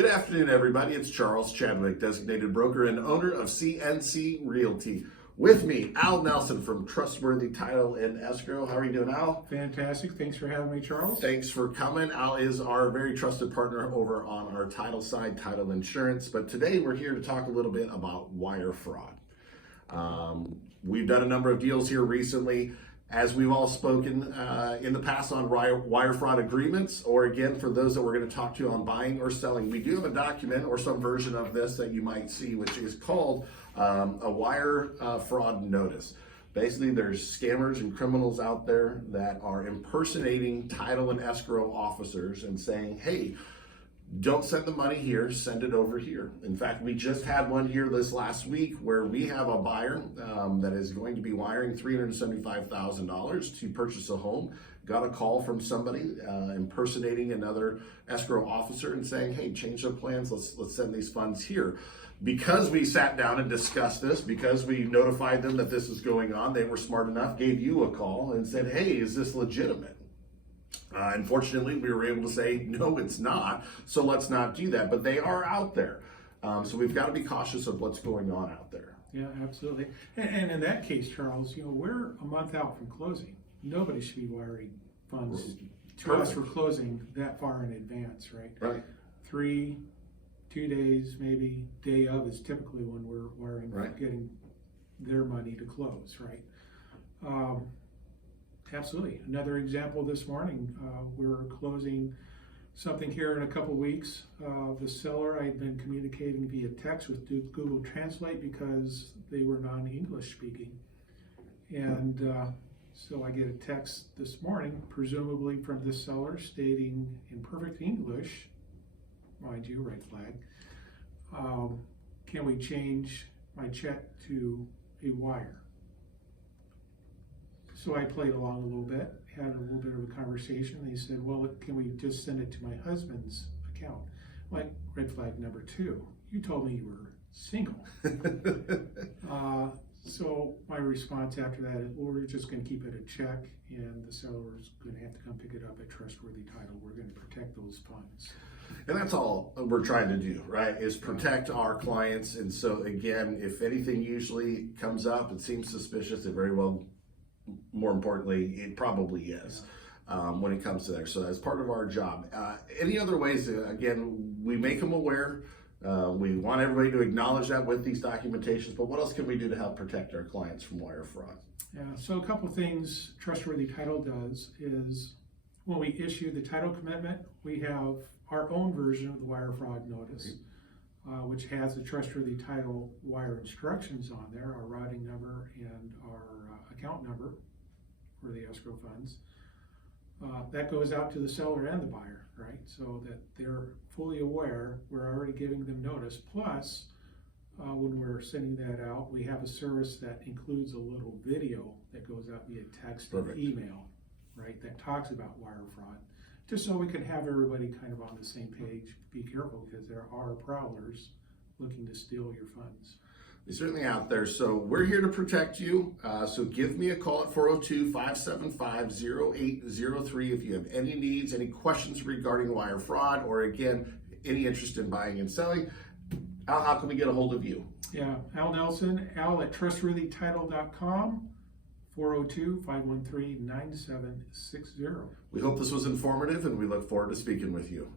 Good afternoon, everybody. It's Charles Chadwick, designated broker and owner of CNC Realty. With me, Al Nelson from Trustworthy Title and Escrow. How are you doing, Al? Fantastic. Thanks for having me, Charles. Thanks for coming. Al is our very trusted partner over on our title side, title insurance. But today we're here to talk a little bit about wire fraud. We've done a number of deals here recently. As we've all spoken in the past on wire fraud agreements, or again, for those that we're going to talk to on buying or selling, we do have a document or some version of this that you might see, which is called a wire fraud notice. Basically, there's scammers and criminals out there that are impersonating title and escrow officers and saying, hey, don't send the money here, send it over here. In fact, we just had one here this last week where we have a buyer that is going to be wiring $375,000 to purchase a home. Got a call from somebody impersonating another escrow officer and saying, hey, change the plans, let's send these funds here. Because we sat down and discussed this, because we notified them that this is going on, they were smart enough, gave you a call and said, hey, is this legitimate? Unfortunately, we were able to say, no, it's not, so let's not do that. But they are out there. So we've got to be cautious of what's going on out there. Yeah, absolutely. And in that case, Charles, we're a month out from closing. Nobody should be wiring funds to us for closing that far in advance, right? Right. 2 days, maybe day of is typically when we're wiring, right, getting their money to close, right? Absolutely. Another example this morning, we're closing something here in a couple weeks. The seller, I'd been communicating via text with Google Translate because they were non-English speaking. And so I get a text this morning, presumably from this seller, stating in perfect English, mind you, red flag, can we change my check to a wire? So I played along a little bit, had a little bit of a conversation. They said, well, can we just send it to my husband's account? Like, red flag number 2, you told me you were single. So my response after that is, well, we're just going to keep it a check, and the seller's going to have to come pick it up at Trustworthy Title. We're going to protect those funds. And that's all we're trying to do, right, is protect our clients. And so, again, if anything usually comes up, it seems suspicious, it very well, more importantly, it probably is when it comes to there. So that's part of our job. Any other ways, again, we make them aware. We want everybody to acknowledge that with these documentations, but what else can we do to help protect our clients from wire fraud? Yeah, so a couple things Trustworthy Title does is when we issue the title commitment, we have our own version of the wire fraud notice, which has the Trustworthy Title wire instructions on there, our routing number and our account number for the escrow funds. That goes out to the seller and the buyer, right? So that they're fully aware, we're already giving them notice. Plus, when we're sending that out, we have a service that includes a little video that goes out via text and email, right? That talks about wire fraud, just so we can have everybody kind of on the same page. Be careful, because there are prowlers looking to steal your funds. They're certainly out there. So we're here to protect you. So give me a call at 402-575-0803 if you have any needs, any questions regarding wire fraud, or again, any interest in buying and selling. Al, how can we get a hold of you? Yeah, Al Nelson, Al at trustworthytitle.com, 402-513-9760. We hope this was informative, and we look forward to speaking with you.